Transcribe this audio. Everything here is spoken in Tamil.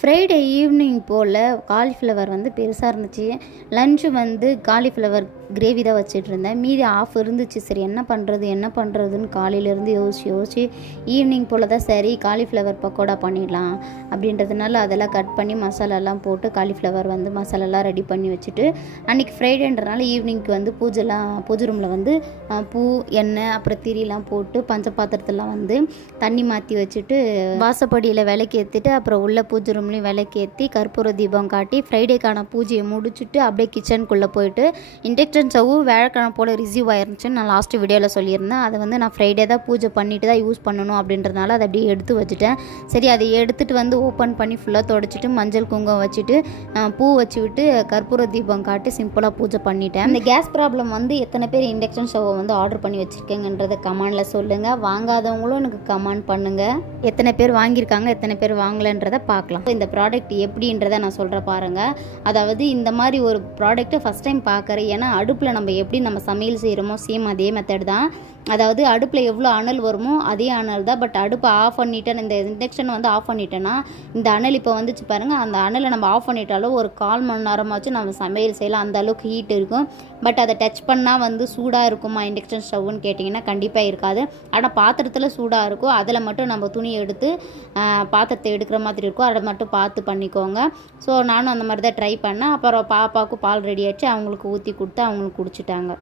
ஃப்ரைடே ஈவினிங் போல் காலிஃப்ளவர் வந்து பெருசாக இருந்துச்சு. லஞ்சு வந்து காலிஃப்ளவர் கிரேவி தான் வச்சுட்டு இருந்தேன். மீதி ஆஃப் இருந்துச்சு. சரி என்ன பண்ணுறதுன்னு காலையிலேருந்து யோசிச்சு ஈவினிங் போல் தான் சரி காலிஃப்ளவர் பக்கோடா பண்ணிடலாம் அப்படின்றதுனால அதெல்லாம் கட் பண்ணி மசாலாலாம் போட்டு காலிஃப்ளவர் வந்து மசாலாலாம் ரெடி பண்ணி வச்சுட்டு அன்றைக்கி ஃப்ரைடேன்றனால ஈவினிங்க்கு வந்து பூஜை ரூமில் வந்து பூ எண்ணெய் அப்புறம் திரிலாம் போட்டு பஞ்ச பாத்திரத்தெல்லாம் வந்து தண்ணி மாற்றி வச்சுட்டு வாசப்படியில் விளக்கு ஏற்றிட்டு அப்புறம் உள்ள பூஜை ரூம்லேயும் விளக்கேற்றி கற்பூர தீபம் காட்டி ஃப்ரைடேக்கான பூஜையை முடிச்சுட்டு அப்படியே கிச்சனுக்குள்ளே போயிட்டு இண்டக்ஷன் ஸ்டவ் வியாழக்கிழமை போல் ரிசீவ் ஆயிருந்துச்சுன்னு நான் லாஸ்ட்டு வீடியோவில் சொல்லியிருந்தேன். அதை வந்து நான் ஃப்ரைடே தான் பூஜை பண்ணிவிட்டு தான் யூஸ் பண்ணணும் அப்படின்றதுனால அதை அப்படியே எடுத்து வச்சுட்டேன். சரி அதை எடுத்துகிட்டு வந்து ஓப்பன் பண்ணி ஃபுல்லாக தொடச்சிட்டு மஞ்சள் குங்குமம் வச்சுட்டு பூ வச்சு விட்டு கற்பூர தீபம் காட்டி சிம்பிளாக பூஜை பண்ணிட்டேன். இந்த கேஸ் ப்ராப்ளம் வந்து எத்தனை பேர் இண்டக்ஷன் ஸ்டவ்வை வந்து ஆர்டர் பண்ணி வச்சுருக்கேங்கன்றதை கமெண்டில் சொல்லுங்கள். வாங்காதவங்களும் எனக்கு கமெண்ட் பண்ணுங்கள். எத்தனை பேர் வாங்கியிருக்காங்க எத்தனை பேர் வாங்கலைன்றதை பார்க்கலாம். இந்த ப்ராடக்ட் எப்படின்றத நான் சொல்கிறேன் பாருங்கள். அதாவது இந்த மாதிரி ஒரு ப்ராடக்ட்டை ஃபஸ்ட் டைம் பார்க்குறேன். ஏன்னா அடுப்பில் நம்ம எப்படி நம்ம சமையல் செய்கிறோமோ சேம் அதே மெத்தட் தான். அதாவது அடுப்பில் எவ்வளோ அனல் வருமோ அதே அனல் தான். பட் அடுப்பை ஆஃப் பண்ணிட்டேன், இந்த இண்டக்ஷன் வந்து ஆஃப் பண்ணிட்டேன்னா இந்த அனல் இப்போ வந்துச்சு பாருங்கள். அந்த அனலை நம்ம ஆஃப் பண்ணிட்டாலும் ஒரு 1/4 மணி நேரமாச்சும் நம்ம சமையல் செய்யலாம். அந்த அளவுக்கு ஹீட் இருக்கும். பட் அதை டச் பண்ணால் வந்து சூடாக இருக்குமா இண்டக்ஷன் ஸ்டவ்னு கேட்டிங்கன்னா கண்டிப்பாக இருக்காது. ஆனால் பாத்திரத்தில் சூடாக இருக்கும். அதில் மட்டும் நம்ம துணி எடுத்து பாத்திரத்தை எடுக்கிற மாதிரி இருக்கும். அதை மட்டும் பார்த்து பண்ணிக்கோங்க. ஸோ நானும் அந்த மாதிரி தான் ட்ரை பண்ணேன். அப்புறம் பாப்பாவுக்கு பால் ரெடி ஆகிடுச்சு. அவங்களுக்கு ஊற்றி கொடுத்து அவங்களுக்கு குடிச்சிட்டாங்க.